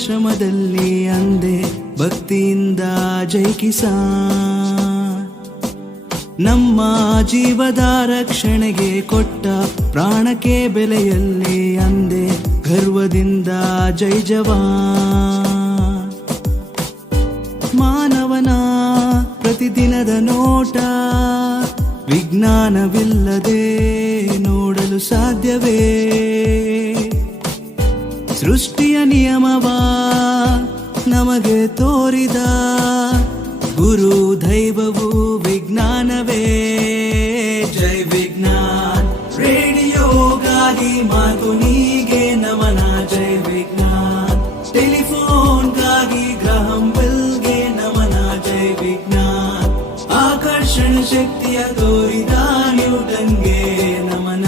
ವೃದ್ಧಾಶ್ರಮದಲ್ಲಿ ಅಂದೆ ಭಕ್ತಿಯಿಂದ ಜೈ ಕಿಸಾನ್. ನಮ್ಮ ಜೀವದ ರಕ್ಷಣೆಗೆ ಕೊಟ್ಟ ಪ್ರಾಣಕ್ಕೆ ಬೆಲೆಯಲ್ಲಿ ಅಂದೆ ಗರ್ವದಿಂದ ಜೈ ಜವಾನ್. ಮಾನವನ ಪ್ರತಿದಿನದ ನೋಟ ವಿಜ್ಞಾನವಿಲ್ಲದೆ ನೋಡಲು ಸಾಧ್ಯವೇ? ಸೃಷ್ಟಿಯ ನಿಯಮವ ನಮಗೆ ತೋರಿದ ಗುರು ದೈವವು ವಿಜ್ಞಾನವೇ. ಜೈ ವಿಜ್ಞಾನ್ ರೇಡಿಯೋಗಾಗಿ ಮಾತುನಿಗೆ ನಮನ. ಜೈ ವಿಜ್ಞಾನ್ ಟೆಲಿಫೋನ್ಗಾಗಿ ಗ್ರಹಂ ಬೆಲ್ಗೆ ನಮನ. ಜೈ ವಿಜ್ಞಾನ್ ಆಕರ್ಷಣ ಶಕ್ತಿಯ ತೋರಿದ ನ್ಯೂಟನ್ಗೆ ನಮನ.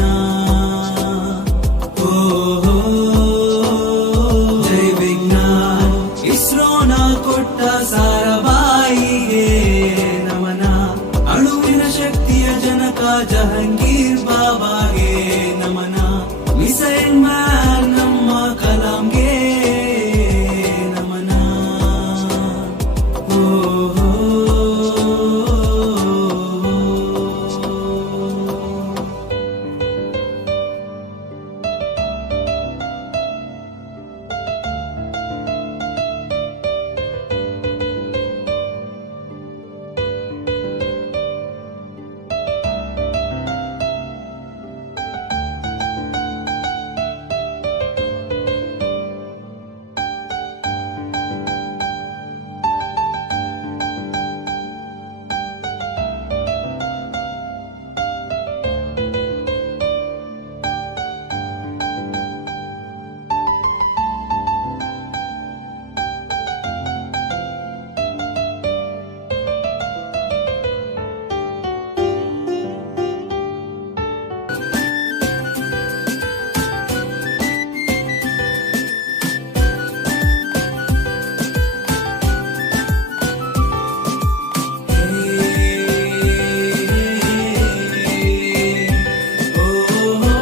ಜೈ ವಿಜ್ಞಾನ್ ಇಸ್ರೋನ ಕೊಟ್ಟ ಸಾರಬಾಯಿಗೆ ನಮನ. ಅಣುವಿನ ಶಕ್ತಿಯ ಜನಕ ಜಹಂಗೀರ್